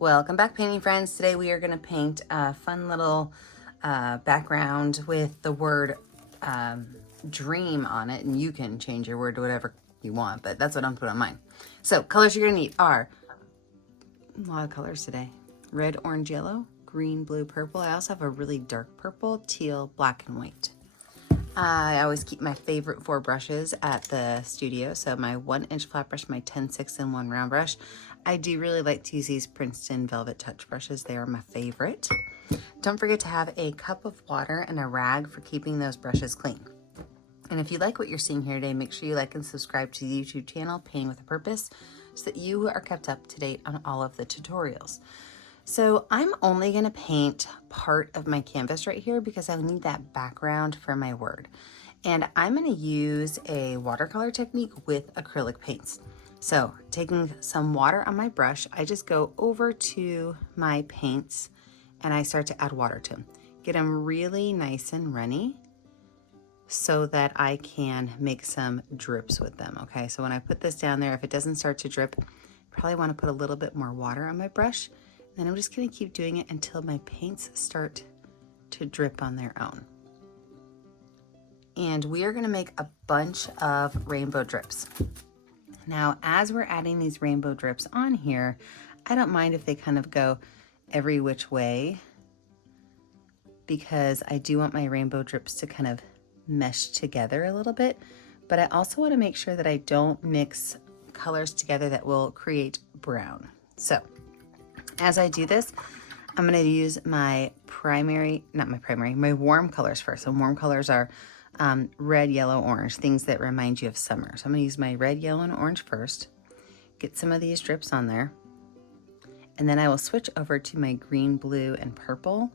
Welcome back, painting friends. Today we are going to paint a fun little background with the word dream on it, and you can change your word to whatever you want, but that's what I'm putting on mine. So colors you're going to need are a lot of colors today: red, orange, yellow, green, blue, purple. I also have a really dark purple, teal, black, and white. I always keep my favorite 4 brushes at the studio. So my 1-inch flat brush, my 10-6, and 1 round brush. I do really like to use these Princeton Velvet Touch brushes. They are my favorite. Don't forget to have a cup of water and a rag for keeping those brushes clean. And if you like what you're seeing here today, make sure you like and subscribe to the YouTube channel, Painting with a Purpose, so that you are kept up to date on all of the tutorials. So I'm only going to paint part of my canvas right here because I need that background for my word. And I'm going to use a watercolor technique with acrylic paints. So taking some water on my brush, I just go over to my paints and I start to add water to them. Get them really nice and runny so that I can make some drips with them. Okay, so when I put this down there, if it doesn't start to drip, probably want to put a little bit more water on my brush. Then I'm just going to keep doing it until my paints start to drip on their own. And we are going to make a bunch of rainbow drips. Now, as we're adding these rainbow drips on here, I don't mind if they kind of go every which way, because I do want my rainbow drips to kind of mesh together a little bit, but I also want to make sure that I don't mix colors together that will create brown. So as I do this, I'm going to use my my warm colors first. So warm colors are red, yellow, orange, things that remind you of summer. So I'm going to use my red, yellow, and orange first. Get some of these drips on there. And then I will switch over to my green, blue, and purple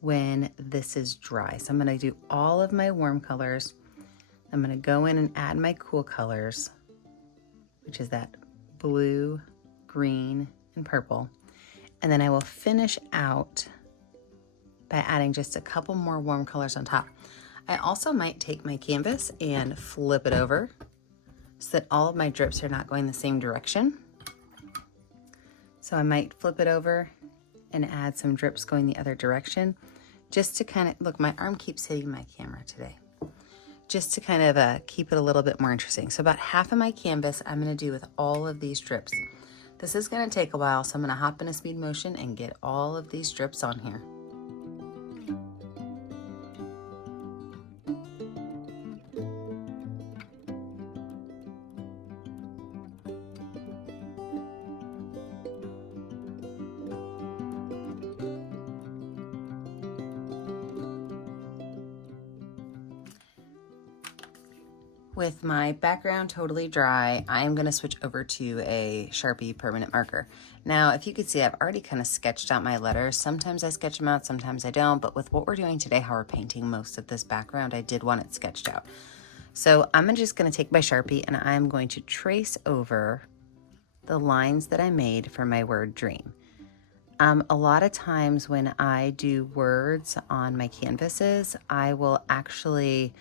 when this is dry. So I'm going to do all of my warm colors. I'm going to go in and add my cool colors, which is that blue, green, and purple. And then I will finish out by adding just a couple more warm colors on top. I also might take my canvas and flip it over so that all of my drips are not going the same direction. So I might flip it over and add some drips going the other direction, just to kind of, look, my arm keeps hitting my camera today, just to kind of keep it a little bit more interesting. So about half of my canvas I'm going to do with all of these drips. This is going to take a while, so I'm going to hop in a speed motion and get all of these drips on here. With my background totally dry, I'm going to switch over to a Sharpie permanent marker. Now, if you could see, I've already kind of sketched out my letters. Sometimes I sketch them out, sometimes I don't, but with what we're doing today, how we're painting most of this background, I did want it sketched out. So I'm just going to take my Sharpie and I'm going to trace over the lines that I made for my word dream. A lot of times when I do words on my canvases, I will actually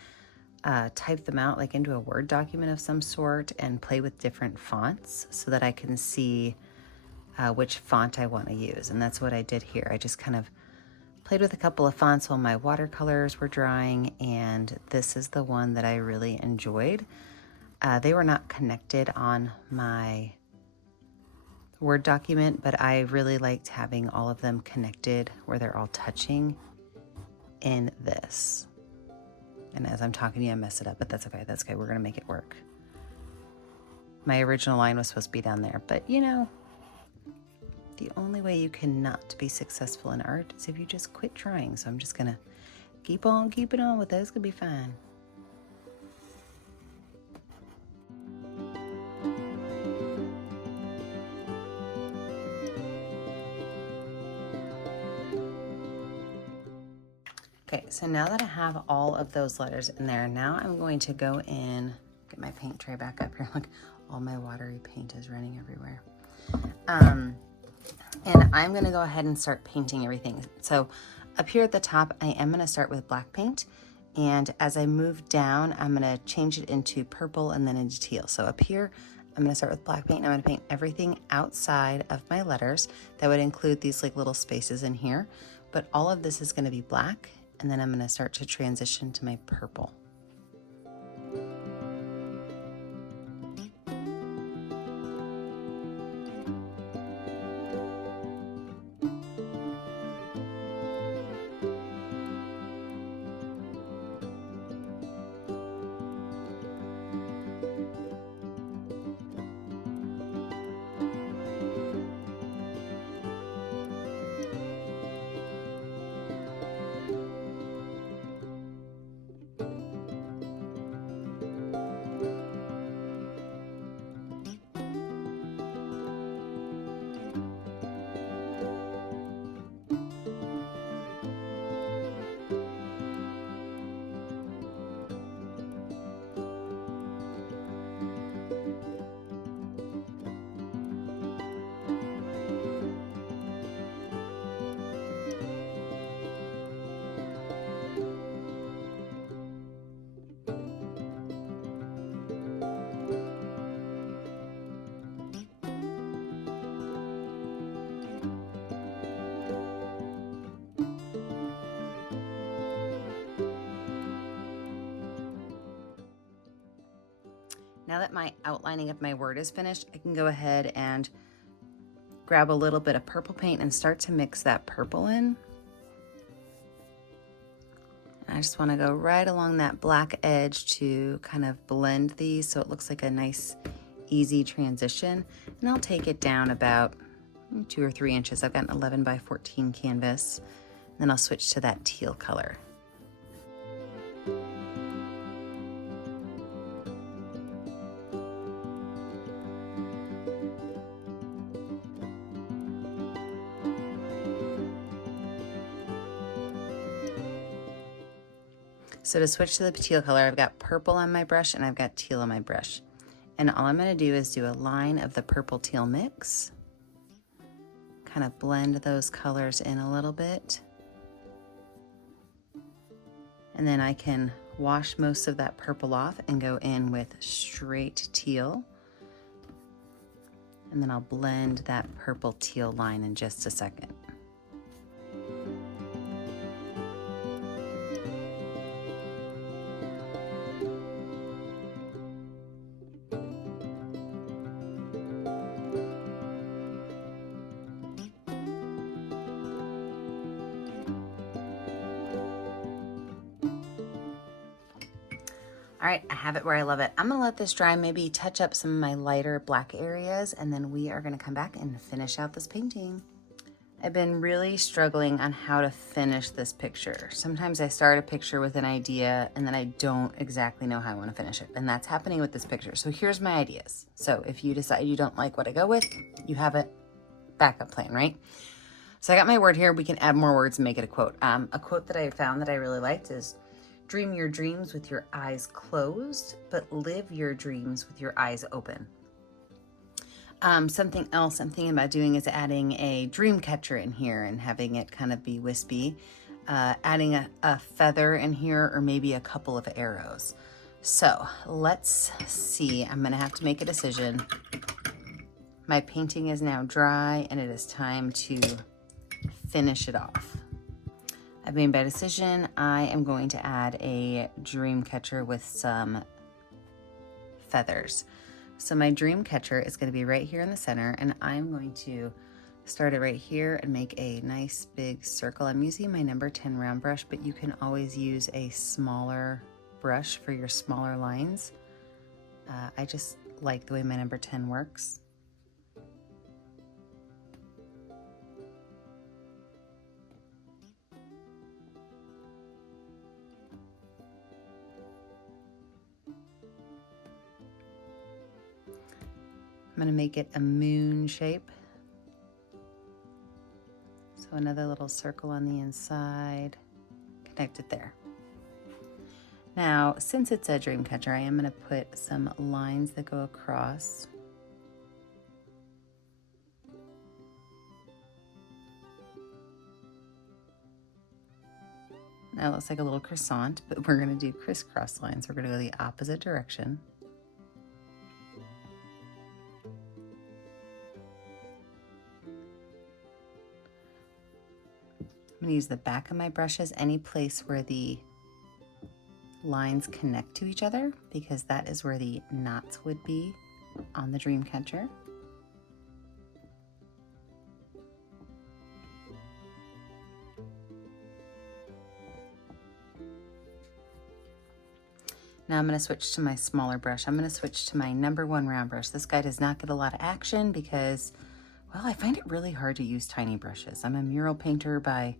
type them out like into a Word document of some sort and play with different fonts so that I can see which font I want to use. And that's what I did here. I just kind of played with a couple of fonts while my watercolors were drying, and this is the one that I really enjoyed. They were not connected on my Word document, but I really liked having all of them connected where they're all touching in this. And as I'm talking to you, I mess it up, but that's okay. That's okay. We're going to make it work. My original line was supposed to be down there, but you know, the only way you cannot be successful in art is if you just quit trying. So I'm just going to keep on keeping on with it. It's going to be fine. Okay, so now that I have all of those letters in there, now I'm going to go in, get my paint tray back up here. Look, all my watery paint is running everywhere. And I'm gonna go ahead and start painting everything. So up here at the top, I am gonna start with black paint. And as I move down, I'm gonna change it into purple and then into teal. So up here, I'm gonna start with black paint. I'm gonna paint everything outside of my letters. That would include these like little spaces in here, but all of this is gonna be black, and then I'm gonna start to transition to my purple. Now that my outlining of my word is finished, I can go ahead and grab a little bit of purple paint and start to mix that purple in. I just want to go right along that black edge to kind of blend these so it looks like a nice, easy transition. And I'll take it down about 2 or 3 inches. I've got an 11 by 14 canvas. Then I'll switch to that teal color. So to switch to the teal color, I've got purple on my brush and I've got teal on my brush. And all I'm going to do is do a line of the purple teal mix. Kind of blend those colors in a little bit. And then I can wash most of that purple off and go in with straight teal. And then I'll blend that purple teal line in just a second. All right, I have it where I love it. I'm gonna let this dry, maybe touch up some of my lighter black areas, and then we are gonna come back and finish out this painting. I've been really struggling on how to finish this picture. Sometimes I start a picture with an idea and then I don't exactly know how I wanna finish it. And that's happening with this picture. So here's my ideas. So if you decide you don't like what I go with, you have a backup plan, right? So I got my word here. We can add more words and make it a quote. A quote that I found that I really liked is, "Dream your dreams with your eyes closed, but live your dreams with your eyes open." Something else I'm thinking about doing is adding a dream catcher in here and having it kind of be wispy. Adding a feather in here or maybe a couple of arrows. So let's see. I'm gonna have to make a decision. My painting is now dry and it is time to finish it off. I've made my decision. I am going to add a dream catcher with some feathers. So my dream catcher is going to be right here in the center, and I'm going to start it right here and make a nice big circle. I'm using my number 10 round brush, but you can always use a smaller brush for your smaller lines. I just like the way my number 10 works. I'm going to make it a moon shape. So another little circle on the inside, connect it there. Now, since it's a dream catcher, I am going to put some lines that go across. Now it looks like a little croissant, but we're going to do crisscross lines. We're going to go the opposite direction. going to use the back of my brushes, any place where the lines connect to each other, because that is where the knots would be on the dream catcher. Now I'm going to switch to my smaller brush. I'm going to switch to my #1 round brush. This guy does not get a lot of action because, well, I find it really hard to use tiny brushes. I'm a mural painter by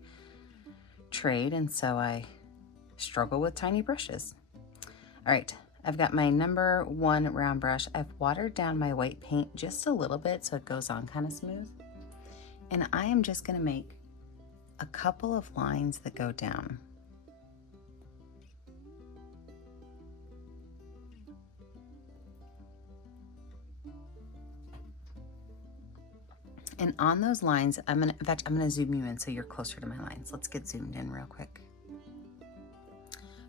trade, and so I struggle with tiny brushes. All right, I've got my #1 round brush. I've watered down my white paint just a little bit so it goes on kind of smooth. And I am just going to make a couple of lines that go down. And on those lines, in fact, I'm gonna zoom you in so you're closer to my lines. Let's get zoomed in real quick.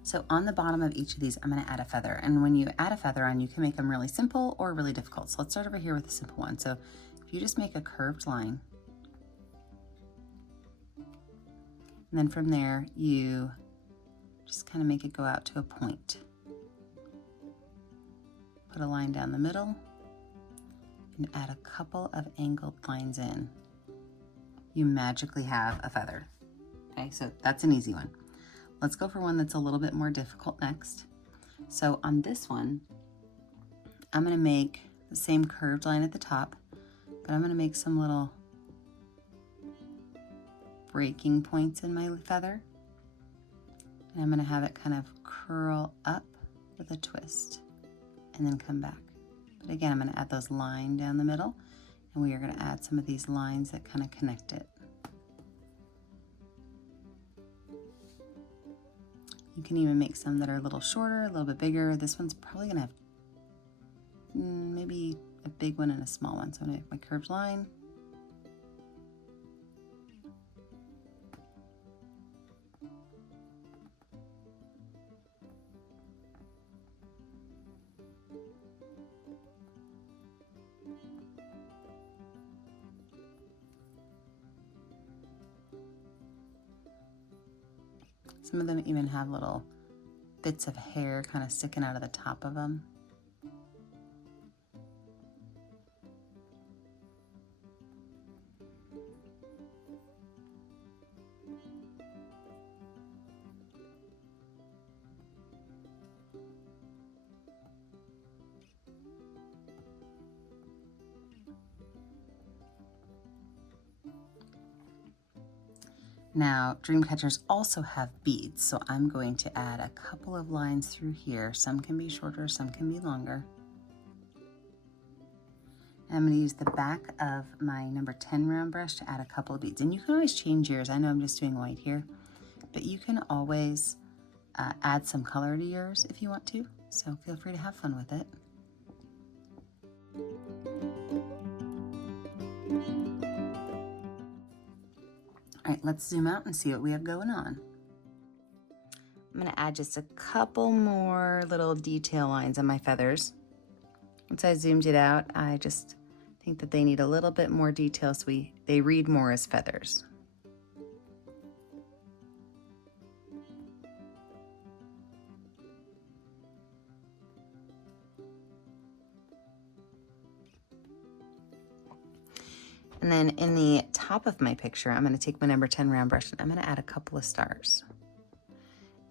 So on the bottom of each of these, I'm gonna add a feather. And when you add a feather on, you can make them really simple or really difficult. So let's start over here with a simple one. So if you just make a curved line, and then from there, you just kind of make it go out to a point. Put a line down the middle, and add a couple of angled lines in. You magically have a feather. Okay, so that's an easy one. Let's go for one that's a little bit more difficult next. So on this one, I'm gonna make the same curved line at the top, but I'm gonna make some little breaking points in my feather. And I'm gonna have it kind of curl up with a twist and then come back. But again, I'm going to add those lines down the middle, and we are going to add some of these lines that kind of connect it. You can even make some that are a little shorter, a little bit bigger. This one's probably going to have maybe a big one and a small one. So I'm going to make my curved line. Some of them even have little bits of hair kind of sticking out of the top of them. Now, dream catchers also have beads, so I'm going to add a couple of lines through here. Some can be shorter, some can be longer. And I'm going to use the back of my #10 round brush to add a couple of beads. And you can always change yours. I know I'm just doing white here, but you can always add some color to yours if you want to. So feel free to have fun with it. All right, let's zoom out and see what we have going on. I'm going to add just a couple more little detail lines on my feathers. Once I zoomed it out, I just think that they need a little bit more detail so they read more as feathers. And then in the top of my picture, I'm going to take my #10 round brush and I'm going to add a couple of stars.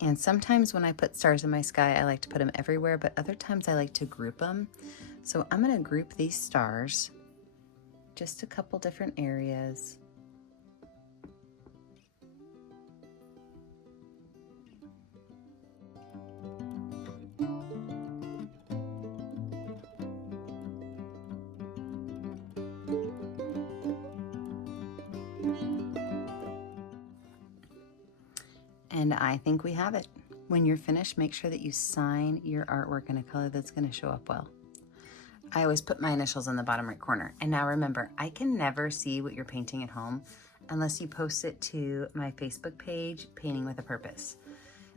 And sometimes when I put stars in my sky, I like to put them everywhere, but other times I like to group them. So I'm going to group these stars, just a couple different areas. And I think we have it. When you're finished, make sure that you sign your artwork in a color that's going to show up well. I always put my initials in the bottom right corner. And now remember, I can never see what you're painting at home unless you post it to my Facebook page, Painting with a Purpose.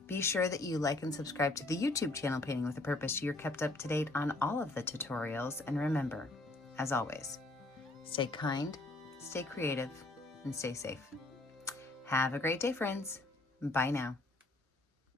Be sure that you like and subscribe to the YouTube channel, Painting with a Purpose, so you're kept up to date on all of the tutorials. And remember, as always, stay kind, stay creative, and stay safe. Have a great day, friends. Bye now.